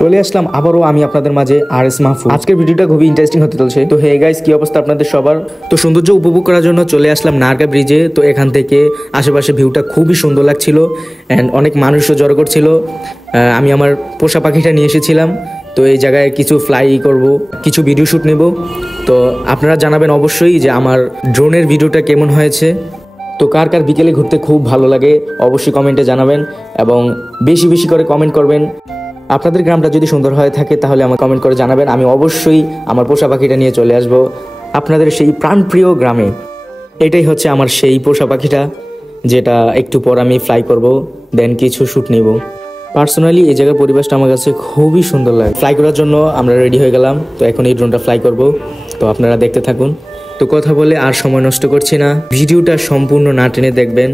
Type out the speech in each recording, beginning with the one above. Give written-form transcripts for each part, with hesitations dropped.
চলে আসলাম আবারও আমি আপনাদের মাঝে RS মাহফুজ। আজকের ভিডিওটা খুবই ইন্টারেস্টিং হতে চলছে। তো হে গাইস, কি অবস্থা আপনাদের সবার? তো সৌন্দর্য উপভোগ করার জন্য চলে আসলাম নারগা ব্রিজে। তো এখান থেকে আশেপাশে ভিউটা খুবই সুন্দর লাগছিল অ্যান্ড অনেক মানুষও জড়ো করছিল। আমি আমার পোষা পাখিটা নিয়ে এসেছিলাম। তো এই জায়গায় কিছু ফ্লাই করব, কিছু ভিডিও শ্যুট নেব। তো আপনারা জানাবেন অবশ্যই যে আমার ড্রোনের ভিডিওটা কেমন হয়েছে। তো কার কার বিকেলে ঘুরতে খুব ভালো লাগে অবশ্যই কমেন্টে জানাবেন এবং বেশি বেশি করে কমেন্ট করবেন। আপনাদের গ্রামটা যদি সুন্দর হয়ে থাকে তাহলে আমার কমেন্ট করে জানাবেন। আমি অবশ্যই আমার পোষা পাখিটা নিয়ে চলে আসব আপনাদের সেই প্রাণপ্রিয় গ্রামে। এটাই হচ্ছে আমার সেই পোষা পাখিটা, যেটা একটু পর আমি ফ্লাই করব, দেন কিছু শ্যুট নেব। পার্সোনালি এই জায়গার পরিবেশটা আমার কাছে খুবই সুন্দর লাগে। ফ্লাই করার জন্য আমরা রেডি হয়ে গেলাম। তো এখন এই ড্রোনটা ফ্লাই করব। তো আপনারা দেখতে থাকুন। তো কথা বলে আর সময় নষ্ট করছি না, ভিডিওটা সম্পূর্ণ না টেনে দেখবেন।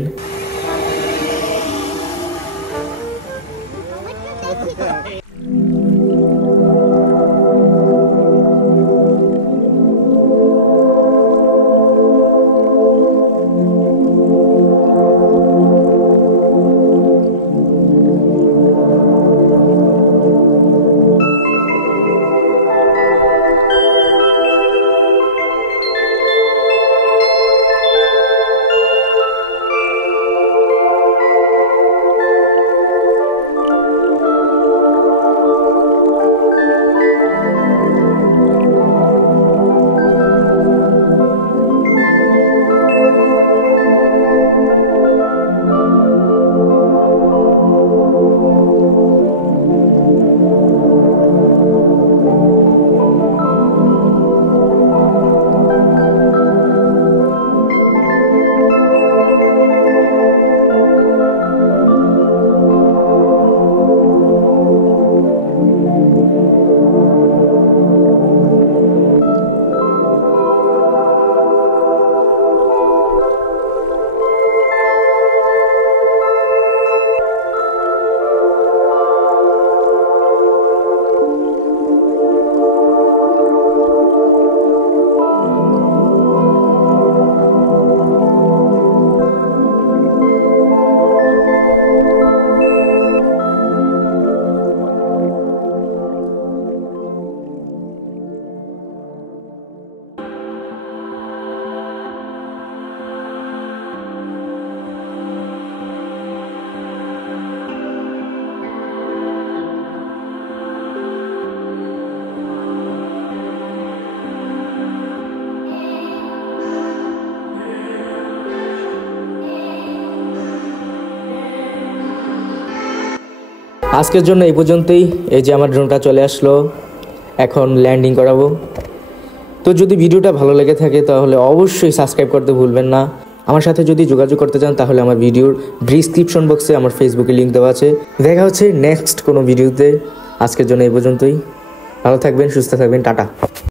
আজকের জন্য এই পর্যন্তই। এই যে আমার ড্রোনটা চলে আসলো, এখন ল্যান্ডিং করাবো। তো যদি ভিডিওটা ভালো লেগে থাকে তাহলে অবশ্যই সাবস্ক্রাইব করতে ভুলবেন না। আমার সাথে যদি যোগাযোগ করতে চান তাহলে আমার ভিডিওর ডিসক্রিপশন বক্সে আমার ফেসবুকে লিঙ্ক দেওয়া আছে। দেখা হচ্ছে নেক্সট কোনো ভিডিওতে। আজকের জন্য এই পর্যন্তই। ভালো থাকবেন, সুস্থ থাকবেন, টাটা।